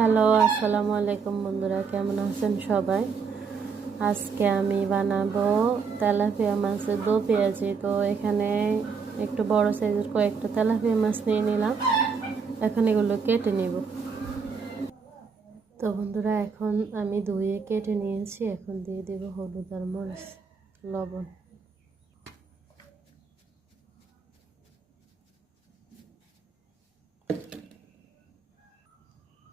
Hello, আসসালামু আলাইকুম বন্ধুরা, কেমন আছেন সবাই? আজকে আমি বানাবো তেলাপিয়া মাছের দো পেঁয়াজি। তো এখানে একটু বড় সাইজের কয়েকটা তেলাপিয়া মাছ নিয়ে নিলাম। এখন এগুলো কেটে নিব। তো বন্ধুরা, এখন আমি ধুয়ে কেটে নিয়েছি। এখন দিয়ে দেব হলুদ আর মরিচ, লবণ।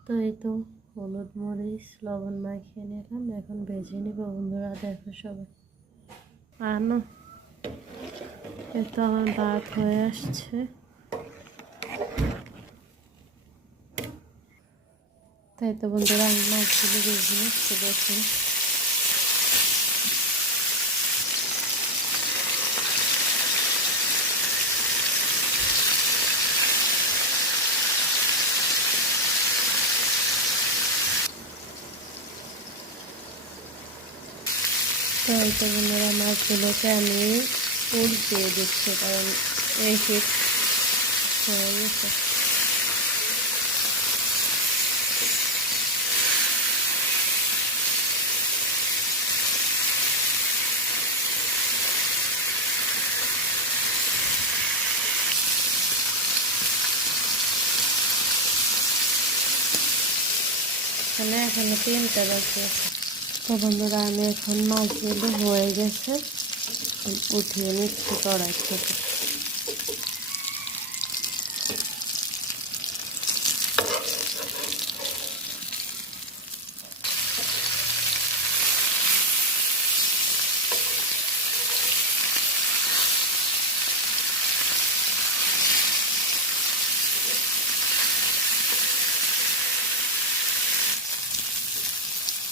তো এই তো হলুদ মরিচ লবণ মাখিয়ে নিলাম। এখন ভেজে নিব বন্ধুরা, দেখো সবাই। আর না, এই তো আমার ভাত হয়ে আসছে। তাই তো বন্ধুরা, আমি মাছগুলো ভেজে নিচ্ছি, দেখুন। তো এই তো বন্ধুরা, মাছগুলোকে আমি উল্টিয়ে দিচ্ছি, কারণ এই শীত হয়ে গেছে। এখানে 3টা বাকি আছে। তো বন্ধুরা, আমি এখন মাছগুলো হয়ে গেছে উঠিয়ে নিচ্ছি কড়াই থেকে।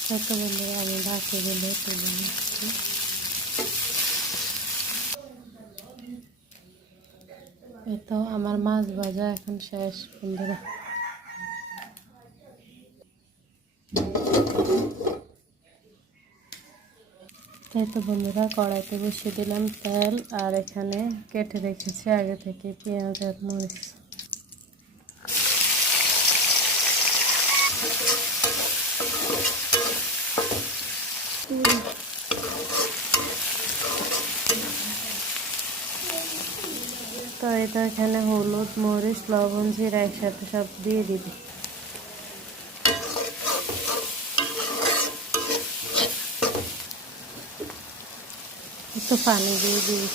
ছোট বন্ধুরা, আমি বাকিগুলো তুলে নিচ্ছি। এই তো আমার মাছ ভাজা এখন শেষ বন্ধুরা। তাই তো বন্ধুরা, কড়াইতে বসিয়ে দিলাম তেল, আর এখানে কেটে রেখেছি আগে থেকে পেঁয়াজ আর মরিচ। তো এটা এখানে হলুদ মরিচ লবণ জিরা একসাথে সব দিয়ে দিবি। একটু পানি দিয়ে দিই।